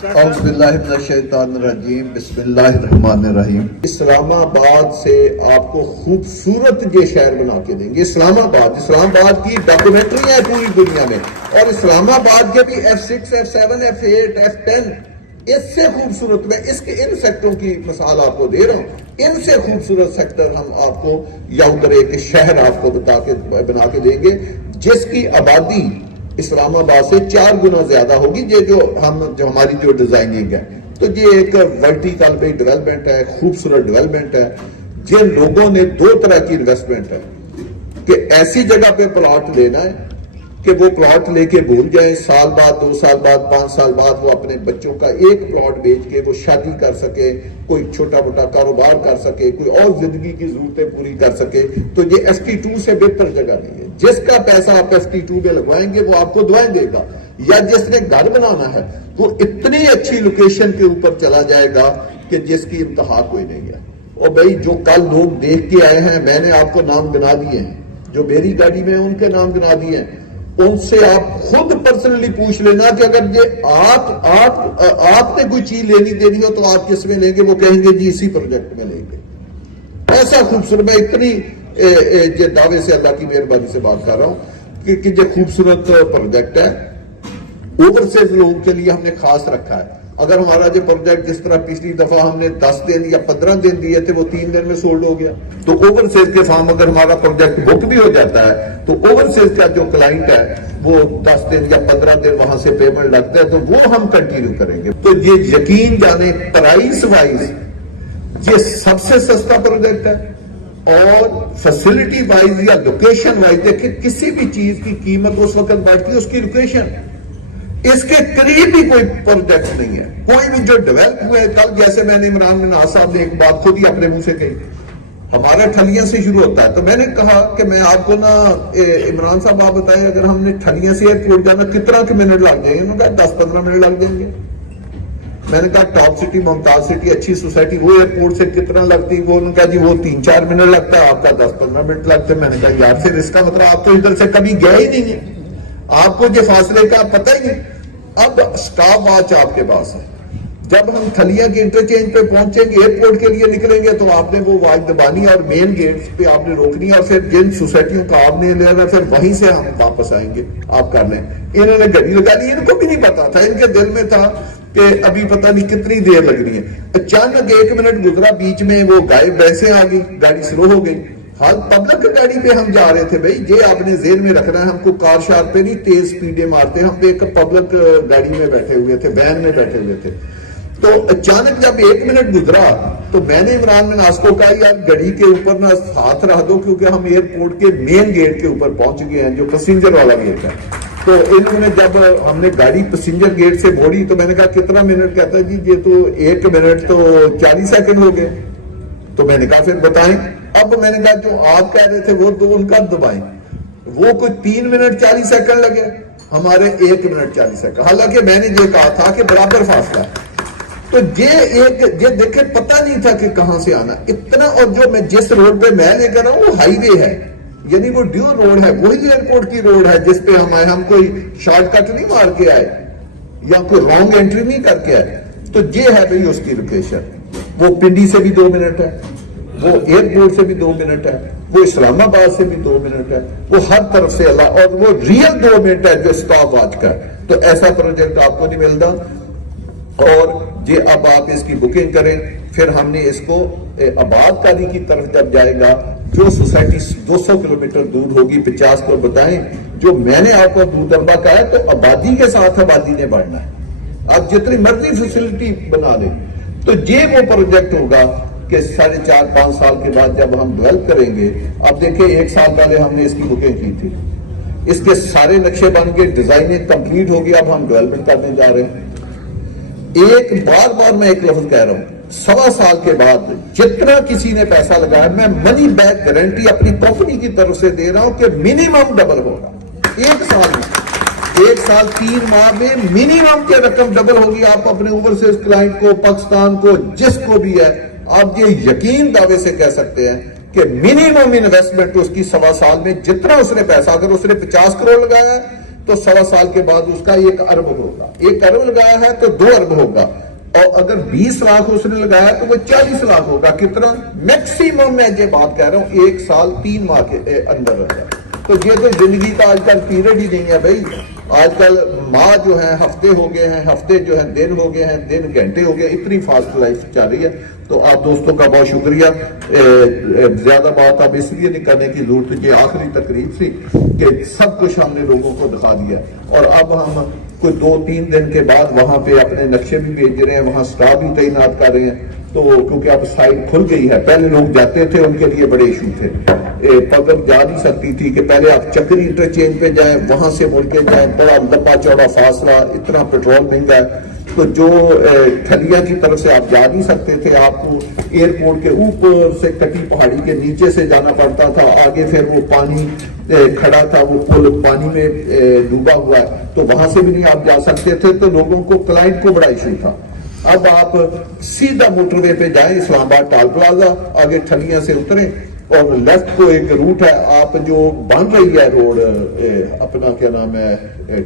اعوذ باللہ من الشیطان الرجیم بسم اللہ الرحمن الرحیم۔ اسلام آباد سے آپ کو خوبصورت یہ شہر بنا کے دیں گے۔ اسلام آباد کی ڈاکومنٹری ہے پوری دنیا میں، اور اسلام آباد کے بھی F6 F7 F8 F10 اس سے خوبصورت، میں اس کے ان سیکٹروں کی مثال آپ کو دے رہا ہوں، ان سے خوبصورت سیکٹر ہم آپ کو یا ادھر ایک شہر آپ کو بنا کے دیں گے جس کی آبادی اسلام آباد سے 4 گنا زیادہ ہوگی۔ یہ جو ہماری جو ڈیزائننگ ہے، تو یہ ایک ورٹیکل پہ ڈیولپمنٹ ہے، خوبصورت ڈیولپمنٹ ہے۔ جن لوگوں نے 2 طرح کی انویسٹمنٹ ہے کہ ایسی جگہ پہ پلاٹ لینا ہے کہ وہ پلاٹ لے کے بھول جائیں، سال بعد 2 سال بعد 5 سال بعد وہ اپنے بچوں کا ایک پلاٹ بیچ کے وہ شادی کر سکے، کوئی چھوٹا موٹا کاروبار کر سکے، کوئی اور زندگی کی ضرورتیں پوری کر سکے۔ تو یہ FT2 سے بہتر جگہ نہیں ہے۔ جس کا پیسہ آپ FT2 میں لگوائیں گے وہ آپ کو دعائیں دے گا، یا جس نے گھر بنانا ہے وہ اتنی اچھی لوکیشن کے اوپر چلا جائے گا کہ جس کی انتہا کوئی نہیں ہے۔ اور بھائی جو کل لوگ دیکھ کے آئے ہیں، میں نے آپ کو نام گنا دیے ہیں، جو میری گاڑی میں ان کے نام گنا دیے ہیں، ان سے آپ خود پرسنلی پوچھ لینا کہ اگر یہ آپ نے کوئی چیز لینی دینی ہو تو آپ کس میں لیں گے؟ وہ کہیں گے جی اسی پروجیکٹ میں لیں گے۔ ایسا خوبصورت، میں اتنی یہ دعوے سے اللہ کی مہربانی سے بات کر رہا ہوں کہ یہ خوبصورت پروجیکٹ ہے۔ اوورسیز لوگوں کے لیے ہم نے خاص رکھا ہے۔ اگر ہمارا جو پروجیکٹ جس طرح پچھلی دفعہ ہم نے 10 دن یا 15 دن دیے تھے وہ 3 دن میں سولڈ ہو گیا، تو اوورسیز کے فارم اگر ہمارا پروجیکٹ بک بھی ہو جاتا ہے تو اوورسیز کا جو کلائنٹ ہے وہ 10 دن یا 15 دن وہاں سے پیمنٹ لگتا ہے تو وہ ہم کنٹینیو کریں گے۔ تو یہ یقین جانے پرائس وائز یہ سب سے سستا پروجیکٹ ہے، اور فیسلٹی وائز یا لوکیشن وائز دیکھیں کسی بھی چیز کی قیمت اس وقت بڑھتی ہے اس کی لوکیشن، اس کے قریب بھی کوئی پروجیکٹ نہیں ہے کوئی بھی جو ڈیولپ ہوئے۔ کل جیسے میں نے عمران بن ناز صاحب نے ایک بات خود ہی اپنے منہ سے کہی، ہمارا ٹھلیاں سے شروع ہوتا ہے، تو میں نے کہا کہ میں آپ کو نا عمران صاحب آپ بتائیں اگر ہم نے ٹھلیاں سے ایئرپورٹ جانا کتنا منٹ لگ جائیں گے؟ انہوں نے کہا 10-15 منٹ لگ جائیں گے۔ میں نے کہا ٹاپ سٹی ممتاز سٹی اچھی سوسائٹی وہ ایئرپورٹ سے کتنا لگتی؟ وہ انہوں نے کہا جی وہ 3-4 منٹ لگتا ہے، آپ کا 10-15 منٹ لگتے۔ میں نے کہا یار پھر اس کا مطلب آپ تو ادھر سے کبھی گئے ہی نہیں ہیں، آپ کو یہ فاصلے کا پتہ ہی نہیں۔ اب سٹاپ واچ آپ کے پاس ہے، جب ہم تھلیاں کے انٹرچینج پہ پہنچیں گے ایئرپورٹ کے لیے نکلیں گے تو آپ نے وہ واچ دبانی اور مین گیٹ پہ آپ نے روکنی، اور پھر جن سوسائٹیوں کا آپ نے لینا پھر وہیں سے ہم واپس آئیں گے، آپ کر لیں۔ انہوں نے گاڑی لگا لی، ان کو بھی نہیں پتا تھا، ان کے دل میں تھا کہ ابھی پتہ نہیں کتنی دیر لگنی ہے۔ اچانک 1 منٹ گزرا، بیچ میں وہ غائب ویسے آ گئی، گاڑی سلو ہو گئی۔ ہاں پبلک گاڑی پہ ہم جا رہے تھے، بھائی یہ آپ نے ذہن میں رکھنا ہے، ہم کو کار شار پہ نہیں تیز سپیڈیں مارتے، ہم ایک پبلک گاڑی میں بیٹھے ہوئے تھے، وین میں بیٹھے ہوئے تھے۔ تو اچانک جب 1 منٹ گزرا تو میں نے عمران بن ناز کو کہا یار گاڑی کے اوپر نا ہاتھ رکھ دو، کیونکہ ہم ایئرپورٹ کے مین گیٹ کے اوپر پہنچ گئے ہیں جو پیسنجر والا گیٹ ہے۔ تو انہوں نے جب ہم نے گاڑی پیسنجر گیٹ سے موڑی تو میں نے کہا کتنا منٹ؟ کہتا ہے جی یہ تو 1 منٹ تو 40 سیکنڈ ہو گئے۔ تو میں نے کہا پھر بتائیں۔ اب میں نے کہا جو آپ کہہ رہے تھے وہ 2 ان کا دبائیں، وہ کوئی 3 منٹ 40 سیکنڈ لگے، ہمارے 1 منٹ 40 سیکنڈ، حالانکہ میں نے یہ کہا تھا کہ برابر فاصلہ ہے۔ تو یہ دیکھیں پتہ نہیں تھا کہ کہاں سے آنا اتنا، اور جو میں جس روڈ پہ میں لے کر رہا ہوں وہ ہائی وے ہے، یعنی وہ ڈیو روڈ ہے، وہی ایئرپورٹ کی روڈ ہے جس پہ ہم آئے، ہم کوئی شارٹ کٹ نہیں مار کے آئے یا کوئی رانگ انٹری نہیں کر کے آئے۔ تو یہ ہے بھئی اس کی لوکیشن، وہ پنڈی سے بھی 2 منٹ ہے، وہ ایئرپورٹ سے بھی 2 منٹ ہے، وہ اسلام آباد سے بھی 2 منٹ ہے، وہ ہر طرف سے اللہ، اور وہ ریئل 2 منٹ ہے جو سٹاپ واچ کا ہے۔ تو ایسا پروجیکٹ آپ کو نہیں ملتا، اور یہ اب آپ اس کی بکنگ کریں، پھر ہم نے اس کو آباد کاری کی طرف جب جائے گا، جو سوسائٹی 200 کلومیٹر دور ہوگی 50 کو بتائیں، جو میں نے آپ کو دور دربا کہا ہے، تو آبادی کے ساتھ آبادی نے بڑھنا ہے، آپ جتنی مرضی فیسلٹی بنا لیں۔ تو یہ وہ پروجیکٹ ہوگا کہ 4.5-5 سال کے بعد جب ہم ڈیولپ کریں گے۔ اب دیکھیں 1 سال پہلے ہم نے اس کی بکنگ کی تھی، اس کے سارے نقشے بن کے ڈیزائننگ کمپلیٹ ہوگی، اب ہم ڈیولپمنٹ کرنے جا رہے ہیں۔ بار میں ایک لفظ کہہ رہا ہوں، 1.25 سال کے بعد جتنا کسی نے پیسہ لگایا میں منی بیک گارنٹی اپنی کمپنی کی طرف سے دے رہا ہوں کہ منیمم ڈبل ہوگا 1 سال میں، 1 سال 3 ماہ میں منیمم کی رقم ڈبل ہوگی۔ آپ اپنے اوورسیز کلائنٹ کو، پاکستان کو، جس کو بھی ہے، آپ یہ یقین دعوے سے کہہ سکتے ہیں کہ منیمم انویسٹمنٹ اس کی 1.25 سال میں جتنا اس نے پیسہ، اگر اس نے 50 کروڑ لگایا ہے تو 1.25 سال کے بعد اس کا 1 ارب ہوگا. 1 ارب لگایا ہے تو 2 ارب ہوگا, اور اگر 20 لاکھ اس نے لگایا تو وہ 40 لاکھ ہوگا. کتنا میکسیمم میں یہ بات کہہ رہا ہوں 1 سال 3 ماہ کے اندر رہتا ہے. تو یہ تو زندگی کا آج کل پیریڈ ہی نہیں ہے بھائی. آج کل ماہ جو ہیں ہفتے ہو گئے ہیں, ہفتے جو ہیں دن ہو گئے ہیں, دن گھنٹے ہو گئے, اتنی فاسٹ لائف چل رہی ہے. تو آپ دوستوں کا بہت شکریہ. زیادہ بات اب اس لیے نہیں کرنے کی ضرورت, یہ آخری تقریب تھی کہ سب کچھ ہم نے لوگوں کو دکھا دیا, اور اب ہم کوئی 2-3 دن کے بعد وہاں پہ اپنے نقشے بھی بھیج رہے ہیں, وہاں سٹاف بھی تعینات کر رہے ہیں. تو کیونکہ اب سائٹ کھل گئی ہے, پہلے لوگ جاتے تھے ان کے لیے بڑے ایشو تھے, پبلک جا نہیں سکتی تھی کہ پہلے آپ چکری انٹرچینج پہ جائیں, وہاں سے مڑ کے جائیں, بڑا لمبا چوڑا فاصلہ, اتنا پیٹرول مہنگا ہے. تو جو تھلیا کی طرف سے آپ جا نہیں سکتے تھے, آپ کو ایئرپورٹ کے اوپر سے کٹی پہاڑی کے نیچے سے جانا پڑتا تھا, آگے پھر وہ پانی کھڑا تھا, وہ پل پانی میں ڈوبا ہوا ہے, تو وہاں سے بھی نہیں آپ جا سکتے تھے. تو لوگوں کو, کلائنٹ کو بڑا ایشو تھا. اب آپ سیدھا موٹر وے پہ جائیں, اسلام آباد ٹال پلازا, آگے ٹھلیاں سے اتریں, اور لیفٹ کو ایک روٹ ہے, آپ جو بن رہی ہے روڈ اپنا کیا نام ہے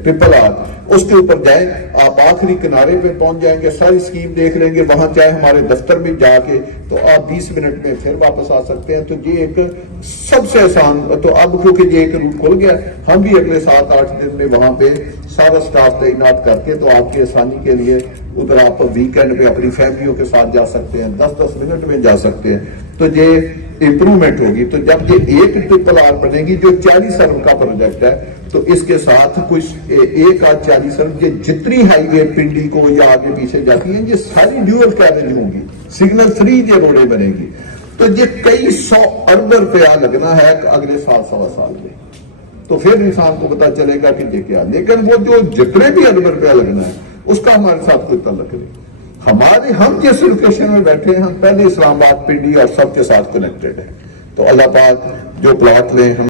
ٹرپل آر, اس کے اوپر جائیں, آپ آخری کنارے پہ پہنچ جائیں گے, ساری اسکیم دیکھ لیں گے. وہاں چاہے ہمارے دفتر میں جا کے تو آپ 20 منٹ میں پھر واپس آ سکتے ہیں. تو یہ ایک سب سے آسان. تو اب کیونکہ یہ ایک روٹ کھل گیا, ہم بھی اگلے 7-8 دن میں وہاں پہ سارا سٹاف تعینات کر کے, تو آپ کی آسانی کے لیے ادھر آپ ویکینڈ پہ اپنی فیملیوں کے ساتھ جا سکتے ہیں, 10-10 منٹ میں جا سکتے ہیں. تو یہ امپرومنٹ ہوگی. تو جب یہ ایک ٹرپل آر بنے گی جو 40 ارب کا پروجیکٹ ہے, تو اس کے ساتھ کچھ 1-40 ارب, یہ جتنی ہائی وے پنڈی کو یا آگے پیچھے جاتی ہیں, یہ ساری ڈیول کیریج ہوں گی, سگنل فری یہ روڈیں بنے گی. تو یہ کئی 100 ارب روپیہ لگنا ہے اگلے 7-سوا سال میں. تو پھر انسان کو پتا چلے گا کہ یہ کیا. لیکن وہ جو جتنے بھی ارب روپیہ لگنا ہے اس کا ہمارے ساتھ کوئی تعلق نہیں. ہم جس لوکیشن میں بیٹھے ہیں, ہم پہلے اسلام آباد, پنڈی اور سب کے ساتھ کنیکٹڈ ہیں. تو اللہ پاک جو پلاٹ لیں ہم